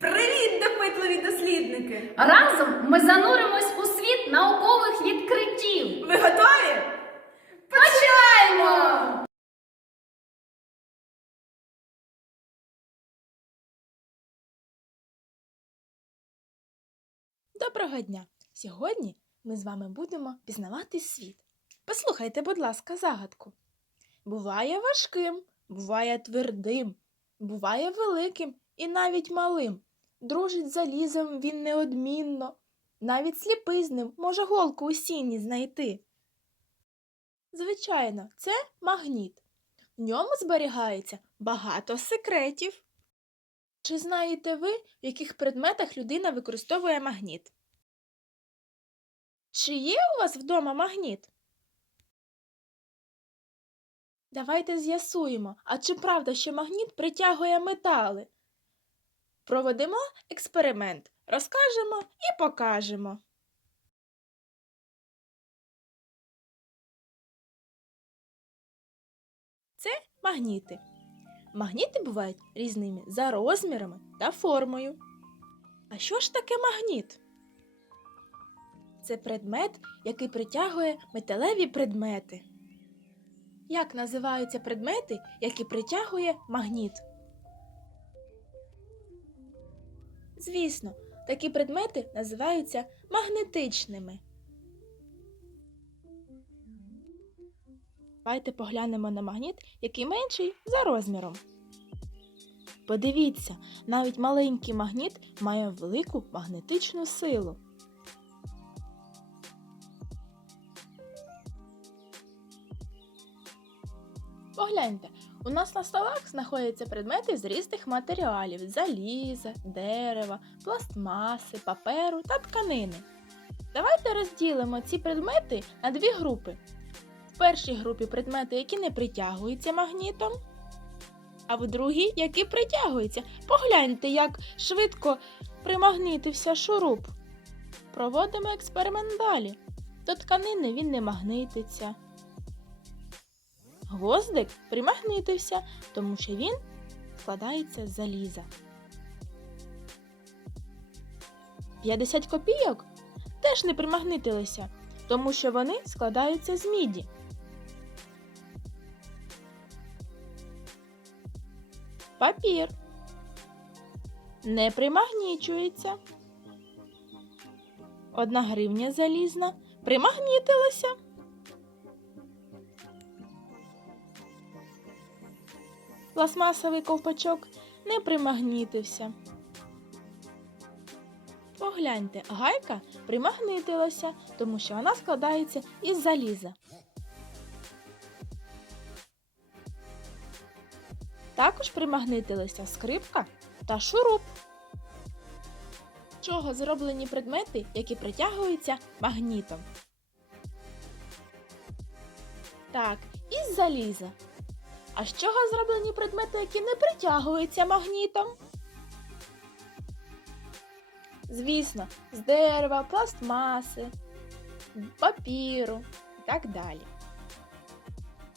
Привіт, допитливі дослідники! Разом ми зануримось у світ наукових відкриттів. Ви готові? Починаємо! Доброго дня! Сьогодні ми з вами будемо пізнавати світ. Послухайте, будь ласка, загадку. Буває важким, буває твердим, буває великим і навіть малим. Дружить залізом він неодмінно. Навіть сліпий з ним може голку у сіні знайти. Звичайно, це магніт. В ньому зберігається багато секретів. Чи знаєте ви, в яких предметах людина використовує магніт? Чи є у вас вдома магніт? Давайте з'ясуємо, а чи правда, що магніт притягує метали? Проведемо експеримент, розкажемо і покажемо. Це магніти. Магніти бувають різними за розмірами та формою. А що ж таке магніт? Це предмет, який притягує металеві предмети. Як називаються предмети, які притягує магніт? Звісно, такі предмети називаються магнетичними. Давайте поглянемо на магніт, який менший за розміром. Подивіться, навіть маленький магніт має велику магнетичну силу. Погляньте, у нас на столах знаходяться предмети з різних матеріалів: заліза, дерева, пластмаси, паперу та тканини. Давайте розділимо ці предмети на дві групи. В першій групі предмети, які не притягуються магнітом, а в другій, які притягуються. Погляньте, як швидко примагнитився шуруп. Проводимо експеримент далі. До тканини він не магнититься. Гвоздик примагнитився, тому що він складається з заліза. 50 копійок теж не примагнитилися, тому що вони складаються з міді. Папір не примагнічується. Одна гривня залізна примагнітилася. Пластмасовий ковпачок не примагнітився. Погляньте, гайка примагнитилася, тому що вона складається із заліза. Також примагнитилися скрипка та шуруп. Чого зроблені предмети, які притягуються магнітом? Так, із заліза. А з чого зроблені предмети, які не притягуються магнітом? Звісно, з дерева, пластмаси, папіру і так далі.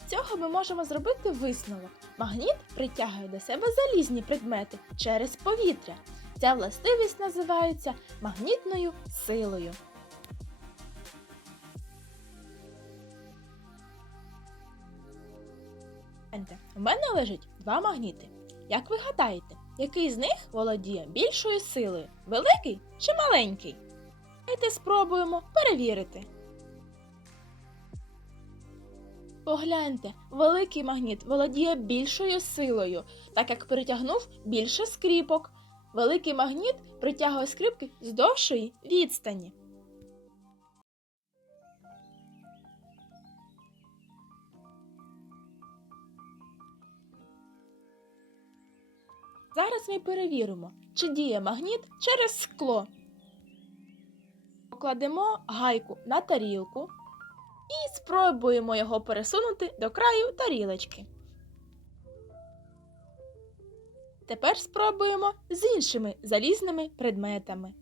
Цього ми можемо зробити висновок. Магніт притягує до себе залізні предмети через повітря. Ця властивість називається магнітною силою. Гляньте, У мене лежить два магніти. Як ви гадаєте, який з них володіє більшою силою? Великий чи маленький? Давайте спробуємо перевірити. Погляньте, великий магніт володіє більшою силою, так як притягнув більше скріпок. Великий магніт притягує скрипки з довшої відстані. Зараз ми перевіримо, чи діє магніт через скло. Покладемо гайку на тарілку і спробуємо його пересунути до краю тарілочки. Тепер спробуємо з іншими залізними предметами.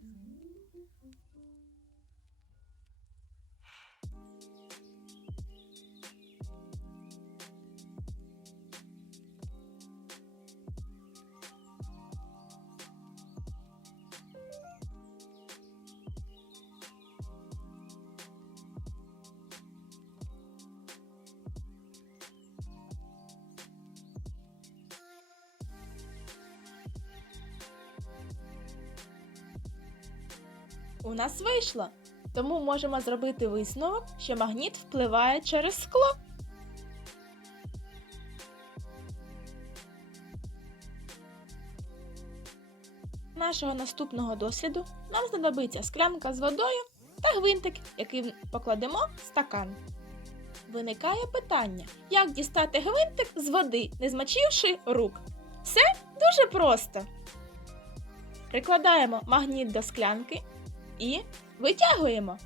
У нас вийшло. Тому можемо зробити висновок, що магніт впливає через скло. Нашого наступного досліду нам знадобиться склянка з водою та гвинтик, який покладемо в стакан. Виникає питання, як дістати гвинтик з води, не змочивши рук. Все дуже просто. Прикладаємо магніт до склянки і витягуємо.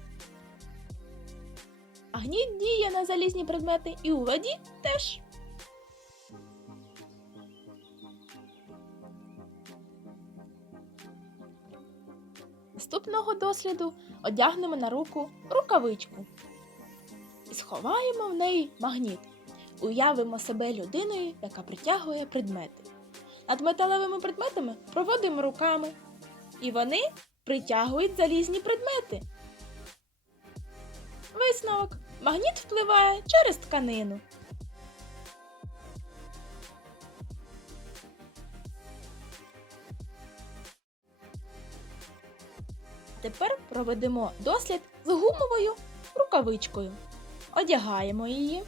Магніт діє на залізні предмети і у воді теж. Наступного досліду одягнемо на руку рукавичку і сховаємо в неї магніт. Уявимо себе людиною, яка притягує предмети. Над металевими предметами проводимо руками, і вони притягують залізні предмети. Висновок. Магніт впливає через тканину. Тепер проведемо дослід з гумовою рукавичкою. Одягаємо її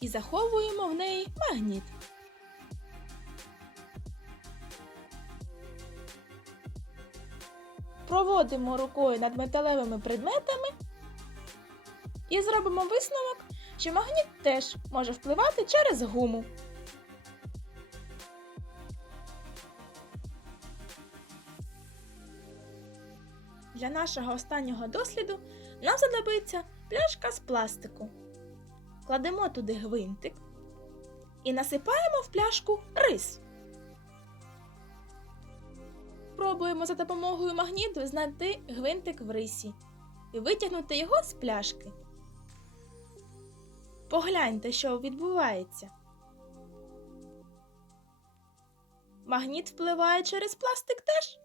і заховуємо в неї магніт. Проводимо рукою над металевими предметами і зробимо висновок, що магніт теж може впливати через гуму. Для нашого останнього досліду нам знадобиться пляшка з пластику. Кладемо туди гвинтик і насипаємо в пляшку рис. Пробуємо за допомогою магніту знайти гвинтик в рисі і витягнути його з пляшки. Погляньте, що відбувається. Магніт впливає через пластик теж.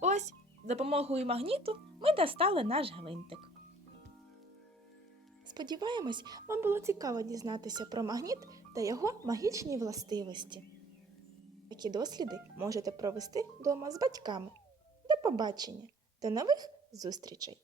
Ось, за допомогою магніту ми достали наш гвинтик. Сподіваємось, вам було цікаво дізнатися про магніт та його магічні властивості. Такі досліди можете провести вдома з батьками. До побачення, до нових зустрічей!